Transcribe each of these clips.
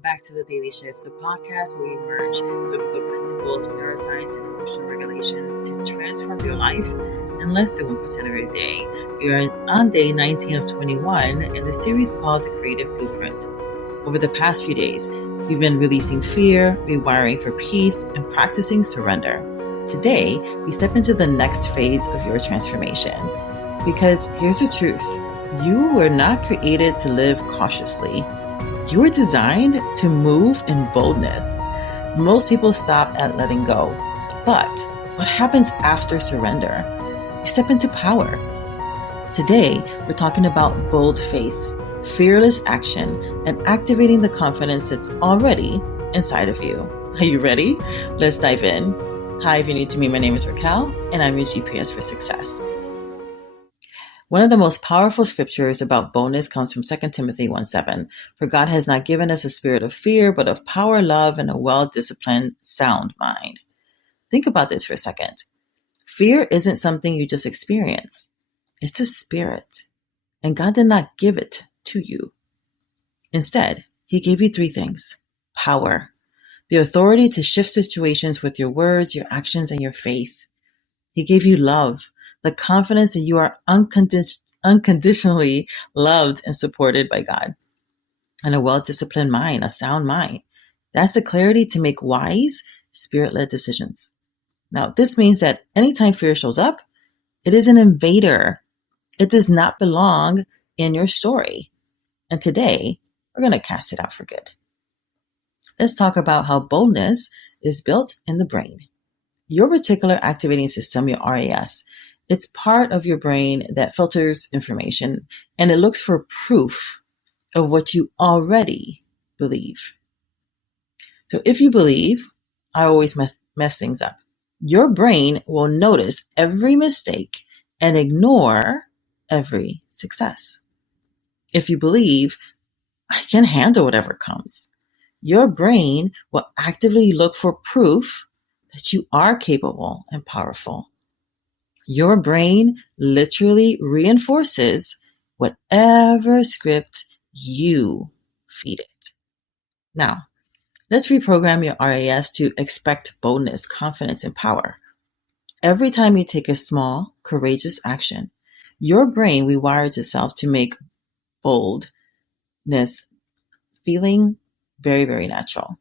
welcome back to the Daily Shift, the podcast where we merge biblical principles, neuroscience, and emotional regulation to transform your life in less than 1% of your day. We are on day 19 of 21 in the series called The Creative Blueprint. Over the past few days, we've been releasing fear, rewiring for peace, and practicing surrender. Today, we step into the next phase of your transformation. Because here's the truth. You were not created to live cautiously. You were designed to move in boldness. Most people stop at letting go. But what happens after surrender? You step into power. Today, we're talking about bold faith, fearless action, and activating the confidence that's already inside of you. Are you ready? Let's dive in. Hi, if you're new to me, my name is Raquel, and I'm your GPS for success. One of the most powerful scriptures about boldness comes from 2 Timothy 1:7. For God has not given us a spirit of fear, but of power, love, and a well-disciplined, sound mind. Think about this for a second. Fear isn't something you just experience. It's a spirit. And God did not give it to you. Instead, He gave you three things. Power, the authority to shift situations with your words, your actions, and your faith. He gave you love, the confidence that you are unconditionally loved and supported by God. And a well-disciplined mind, a sound mind. That's the clarity to make wise, spirit-led decisions. Now, this means that anytime fear shows up, it is an invader. It does not belong in your story. And today, we're going to cast it out for good. Let's talk about how boldness is built in the brain. Your reticular activating system, your RAS, it's part of your brain that filters information and it looks for proof of what you already believe. So if you believe, I always mess things up, your brain will notice every mistake and ignore every success. If you believe, I can handle whatever comes, your brain will actively look for proof that you are capable and powerful. Your brain literally reinforces whatever script you feed it. Now, let's reprogram your RAS to expect boldness, confidence, and power. Every time you take a small, courageous action, your brain rewires itself to make boldness feeling very, very natural.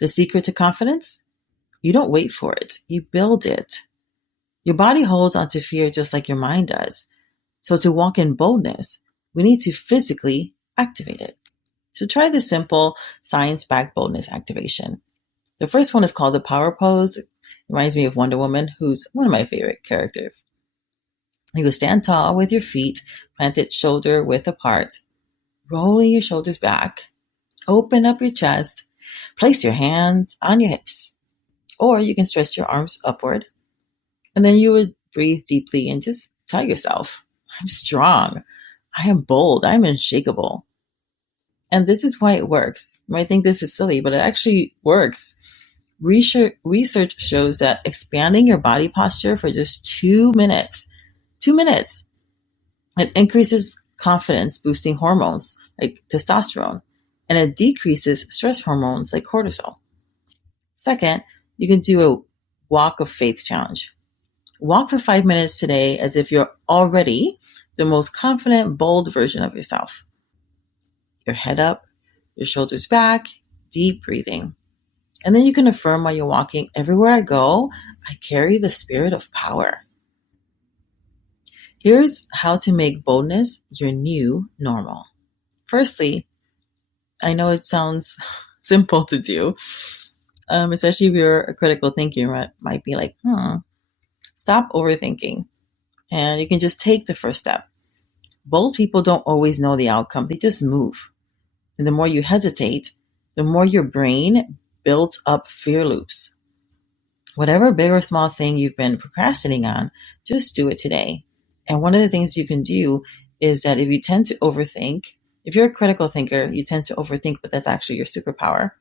The secret to confidence? You don't wait for it. You build it. Your body holds onto fear just like your mind does. So to walk in boldness, we need to physically activate it. So try this simple science-backed boldness activation. The first one is called the power pose. It reminds me of Wonder Woman, who's one of my favorite characters. You will stand tall with your feet planted shoulder width apart, rolling your shoulders back, open up your chest, place your hands on your hips, or you can stretch your arms upward. And then you would breathe deeply and just tell yourself, I'm strong, I am bold, I'm unshakable. And this is why it works. You might think this is silly, but it actually works. Research shows that expanding your body posture for just 2 minutes, it increases confidence boosting hormones like testosterone, and it decreases stress hormones like cortisol. Second, you can do a walk of faith challenge. Walk for 5 minutes today as if you're already the most confident, bold version of yourself. Your head up, your shoulders back, deep breathing. And then you can affirm while you're walking, everywhere I go, I carry the spirit of power. Here's how to make boldness your new normal. Firstly, I know it sounds simple to do, especially if you're a critical thinker, you might be like, Stop overthinking. And you can just take the first step. Bold people don't always know the outcome. They just move. And the more you hesitate, the more your brain builds up fear loops. Whatever big or small thing you've been procrastinating on, just do it today. And one of the things you can do is that if you tend to overthink, if you're a critical thinker, you tend to overthink, but that's actually your superpower.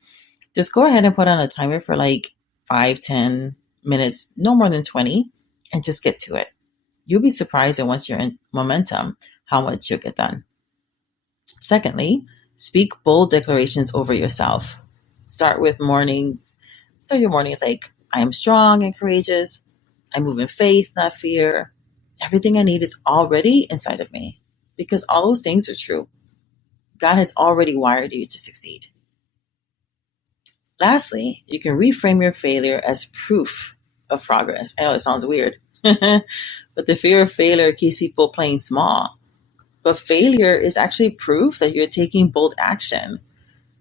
Just go ahead and put on a timer for like 5-10 minutes, no more than 20, and just get to it. You'll be surprised that once you're in momentum, how much you'll get done. Secondly, Speak bold declarations over yourself. Start your mornings like, I am strong and courageous. I move in faith, not fear. Everything I need is already inside of me, because all those things are true. God has already wired you to succeed. Lastly, you can reframe your failure as proof of progress. I know it sounds weird, but the fear of failure keeps people playing small. But failure is actually proof that you're taking bold action.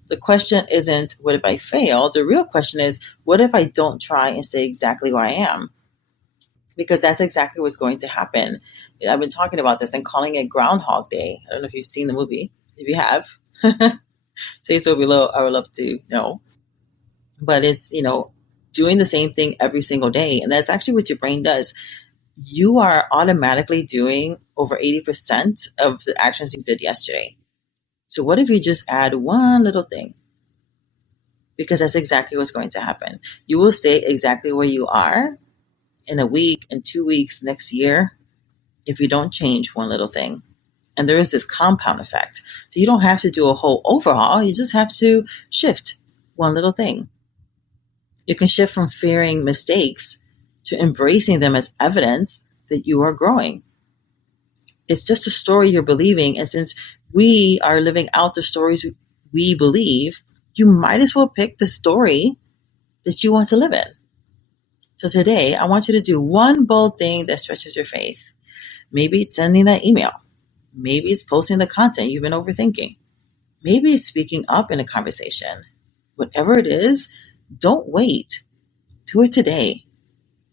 The question isn't, what if I fail? The real question is, what if I don't try and stay exactly where I am? Because that's exactly what's going to happen. I've been talking about this and calling it Groundhog Day. I don't know if you've seen the movie. If you have, say so below. I would love to know. But it's, doing the same thing every single day. And that's actually what your brain does. You are automatically doing over 80% of the actions you did yesterday. So what if you just add one little thing? Because that's exactly what's going to happen. You will stay exactly where you are in a week, in 2 weeks, next year, if you don't change one little thing. And there is this compound effect. So you don't have to do a whole overhaul. You just have to shift one little thing. You can shift from fearing mistakes to embracing them as evidence that you are growing. It's just a story you're believing. And since we are living out the stories we believe, you might as well pick the story that you want to live in. So today, I want you to do one bold thing that stretches your faith. Maybe it's sending that email. Maybe it's posting the content you've been overthinking. Maybe it's speaking up in a conversation. Whatever it is, don't wait. Do it today.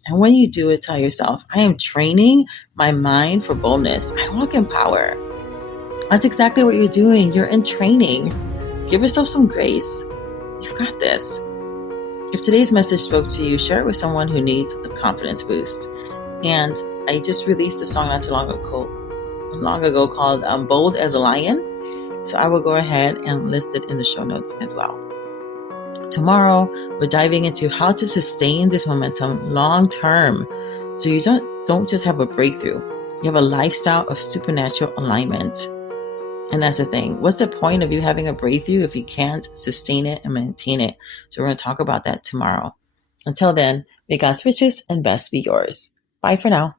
And when you do it, tell yourself, I am training my mind for boldness. I walk in power. That's exactly what you're doing. You're in training. Give yourself some grace. You've got this. If today's message spoke to you, share it with someone who needs a confidence boost. And I just released a song not too long ago called Bold as a Lion. So I will go ahead and list it in the show notes as well. Tomorrow, we're diving into how to sustain this momentum long term. So you don't just have a breakthrough. You have a lifestyle of supernatural alignment. And that's the thing. What's the point of you having a breakthrough if you can't sustain it and maintain it? So we're going to talk about that tomorrow. Until then, may God's richest and best be yours. Bye for now.